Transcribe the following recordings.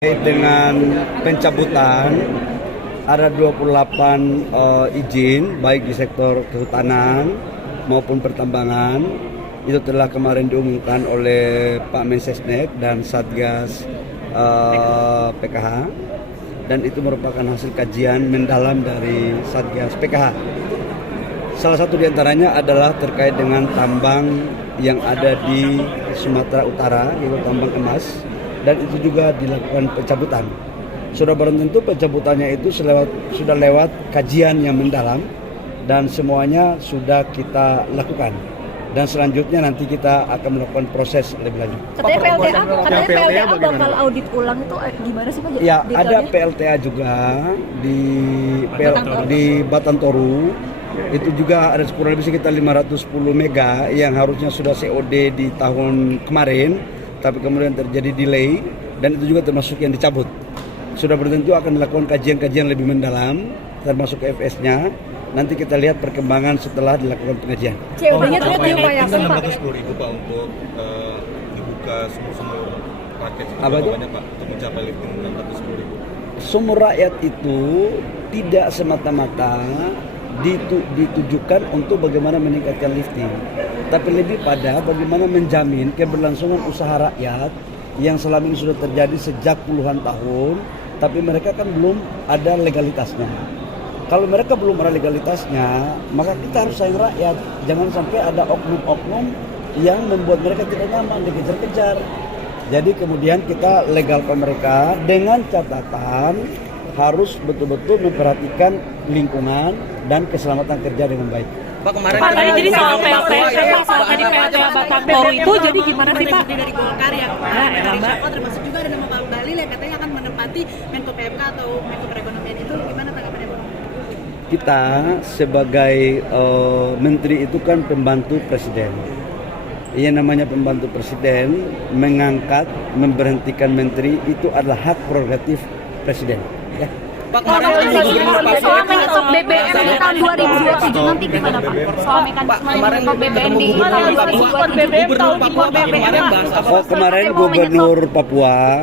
Dengan pencabutan ada 28 izin baik di sektor kehutanan maupun pertambangan itu telah kemarin diumumkan oleh Pak Mensesnek dan Satgas PKH, dan itu merupakan hasil kajian mendalam dari Satgas PKH. Salah satu diantaranya adalah terkait dengan tambang yang ada di Sumatera Utara, yaitu tambang emas, dan itu juga dilakukan pencabutan. Sudah barang tentu pencabutannya itu sudah lewat kajian yang mendalam dan semuanya sudah kita lakukan. Dan selanjutnya nanti kita akan melakukan proses lebih lanjut. Katanya PLTA bakal audit ulang itu gimana sih Pak? Ya, ada PLTA juga di Batantoru. Itu juga ada kurang lebih sekitar 510 mega yang harusnya sudah COD di tahun kemarin, tapi kemudian terjadi delay, dan itu juga termasuk yang dicabut. Sudah bertentu akan dilakukan kajian-kajian lebih mendalam, termasuk FS-nya. Nanti kita lihat perkembangan setelah dilakukan pengajian. COD-nya ternyata diupayakan Pak. 610.000 Pak untuk dibuka sumur-sumur rakyat. Apa itu? Pak, untuk mencapai lifting 610.000. Sumur rakyat itu tidak semata-mata ditujukan untuk bagaimana meningkatkan lifting, tapi lebih pada bagaimana menjamin keberlangsungan usaha rakyat yang selama ini sudah terjadi sejak puluhan tahun, tapi mereka kan belum ada legalitasnya. Kalau mereka belum ada legalitasnya, maka kita harus sayang rakyat. Jangan sampai ada oknum-oknum yang membuat mereka tidak nyaman, dikejar-kejar. Jadi kemudian kita legalkan mereka dengan catatan harus betul-betul memperhatikan lingkungan dan keselamatan kerja dengan baik. Pak, kemarin jadi soal PLTA Batantoru itu jadi gimana sih Pak? Dari Golkar ya, dari Syako termasuk juga ada nama Pak Bahlil yang katanya akan menempati Menko PMK atau Menko Perekonomian, itu gimana tanggapannya Pak? Kita sebagai menteri itu kan pembantu presiden. Yang namanya pembantu presiden mengangkat, memberhentikan menteri itu adalah hak prerogatif presiden. Ya. Pak, kemarin soal menyetok BBM di tahun 2027 nanti gimana Pak? Soal mekanisme menyetok BBM di tahun 2027. Oh, kemarin Gubernur Papua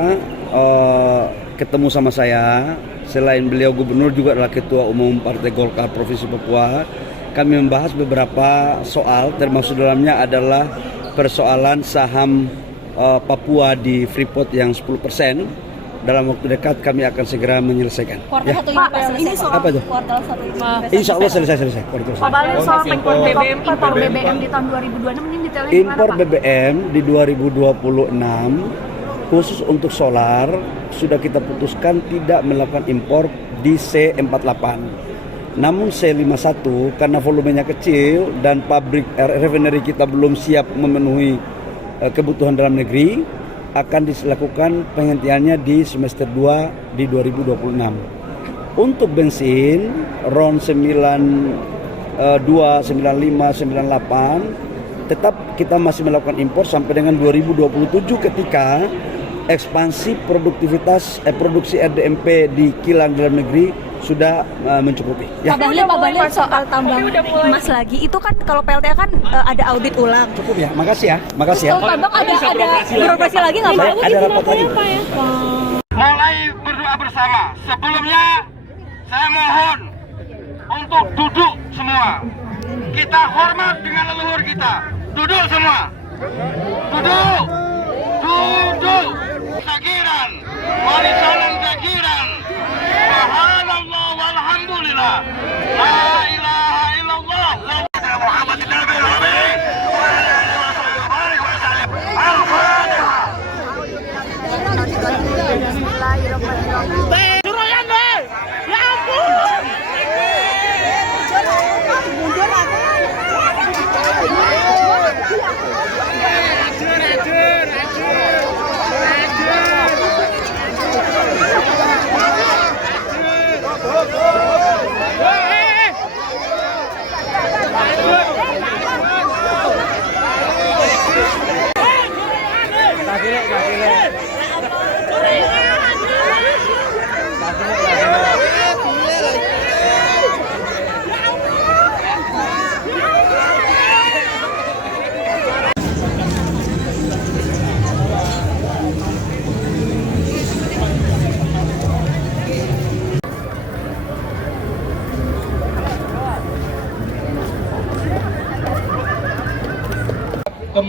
ketemu sama saya. Selain beliau gubernur juga adalah ketua umum Partai Golkar Provinsi Papua. Kami membahas beberapa soal, termasuk dalamnya adalah persoalan saham Papua di Freeport yang 10%. Dalam waktu dekat kami akan segera menyelesaikan. Kuartal satu ini Pak, ini soal apa itu? Kuartal satu ini. Insya Allah selesai. Pak Bahlil, soal impor BBM di tahun 2026 ini detailnya gimana Impor Pak? BBM di 2026 khusus untuk solar sudah kita putuskan tidak melakukan impor di C48. Namun C51 karena volumenya kecil dan pabrik refinery kita belum siap memenuhi kebutuhan dalam negeri, akan dilakukan penghentiannya di semester 2 di 2026. Untuk bensin RON 92, 95, 98 tetap kita masih melakukan impor sampai dengan 2027 ketika ekspansi produksi RDMP di kilang dalam negeri sudah mencukupi. Ya. Pak Bahlil soal tambang emas lagi itu kan kalau PLTA kan ada audit ulang. Cukup ya, makasih ya. Kalau tambang ada beroperasi lagi nggak Pak? Ada rapat lagi. Mulai berdoa bersama. Sebelumnya saya mohon untuk duduk semua. Kita hormat dengan leluhur kita. Duduk semua. Duduk. Zakiran. Walisalan zakiran. Subhanallah walhamdulillah. La ilaha illallah. Muhammad Nabi Nabi. Al-Fatihah. Suruhan deh. Ya ampun.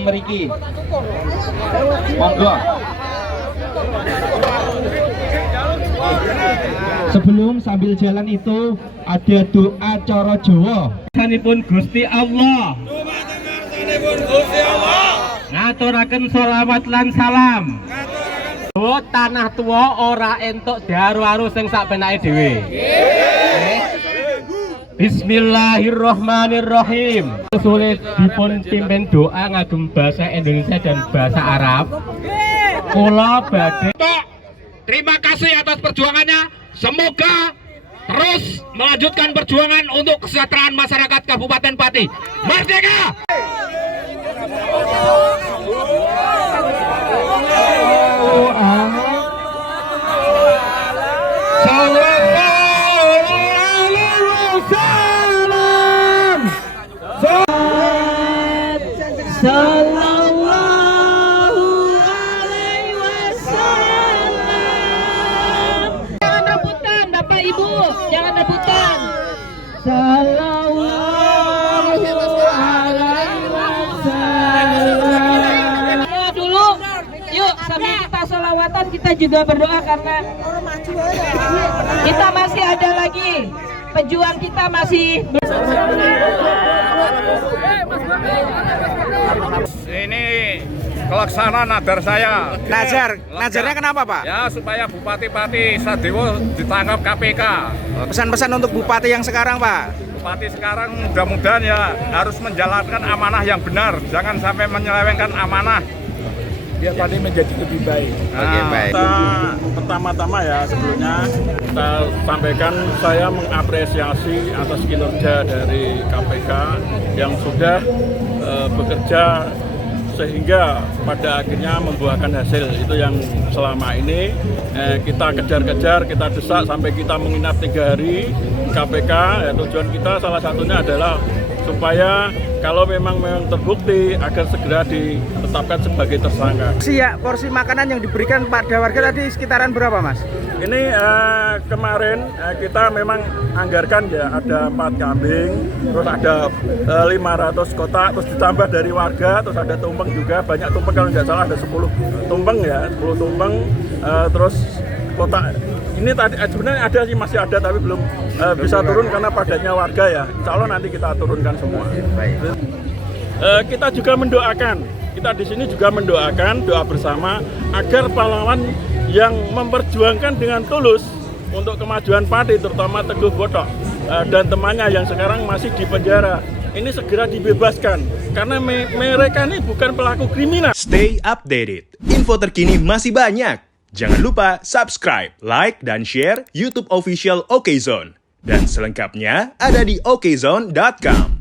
mriki. Monggo. Sebelum sambil jalan itu ada doa cara Jawa. Sanipun Gusti Allah. Ngaturaken sholawat lan salam. Tanah tua ora entuk diaru-aru sing sak penake dhewe. Bismillahirrahmanirrahim. Sulit dipun pimpin doa ngagem bahasa Indonesia dan bahasa Arab. Kula badhe terima kasih atas perjuangannya. Semoga terus melanjutkan perjuangan untuk kesejahteraan masyarakat Kabupaten Pati. Merdeka! Jangan rebutan, Bapak Ibu, jangan rebutan. Dulu, yuk sambil kita sholawatan kita juga berdoa karena kita masih ada lagi pejuang kita masih. Ini Kelaksana nadar saya. Najarnya kenapa Pak? Ya supaya Bupati Pati Sadewo ditangkap KPK. Pesan-pesan untuk Bupati yang sekarang Pak? Bupati sekarang mudah-mudahan ya harus menjalankan amanah yang benar, jangan sampai menyelewengkan amanah. Biar Pati menjadi lebih baik. Oke, baik. Kita pertama-tama ya sebelumnya kita sampaikan saya mengapresiasi atas kinerja dari KPK yang sudah bekerja sehingga pada akhirnya membuahkan hasil. Itu yang selama ini kita kejar-kejar, kita desak sampai kita menginap 3 hari KPK. Tujuan kita salah satunya adalah supaya kalau memang terbukti agar segera ditetapkan sebagai tersangka. Porsi makanan yang diberikan pada warga tadi sekitaran berapa Mas? Ini kemarin kita memang anggarkan ya ada 4 kambing, terus ada 500 kotak, terus ditambah dari warga, terus ada tumpeng juga, banyak tumpeng kalau nggak salah ada 10 tumpeng ya, 10 tumpeng, terus kotak. Ini tadi sebenarnya ada sih, masih ada tapi belum bisa turun karena padatnya warga ya. Insya Allah nanti kita turunkan semua. Kita juga mendoakan, kita di sini juga mendoakan doa bersama agar pahlawan yang memperjuangkan dengan tulus untuk kemajuan Pati, terutama Teguh Botok dan temannya yang sekarang masih di penjara, ini segera dibebaskan karena mereka ini bukan pelaku kriminal. Stay updated, info terkini masih banyak. Jangan lupa subscribe, like, dan share YouTube official OKZone. Dan selengkapnya ada di okezone.com.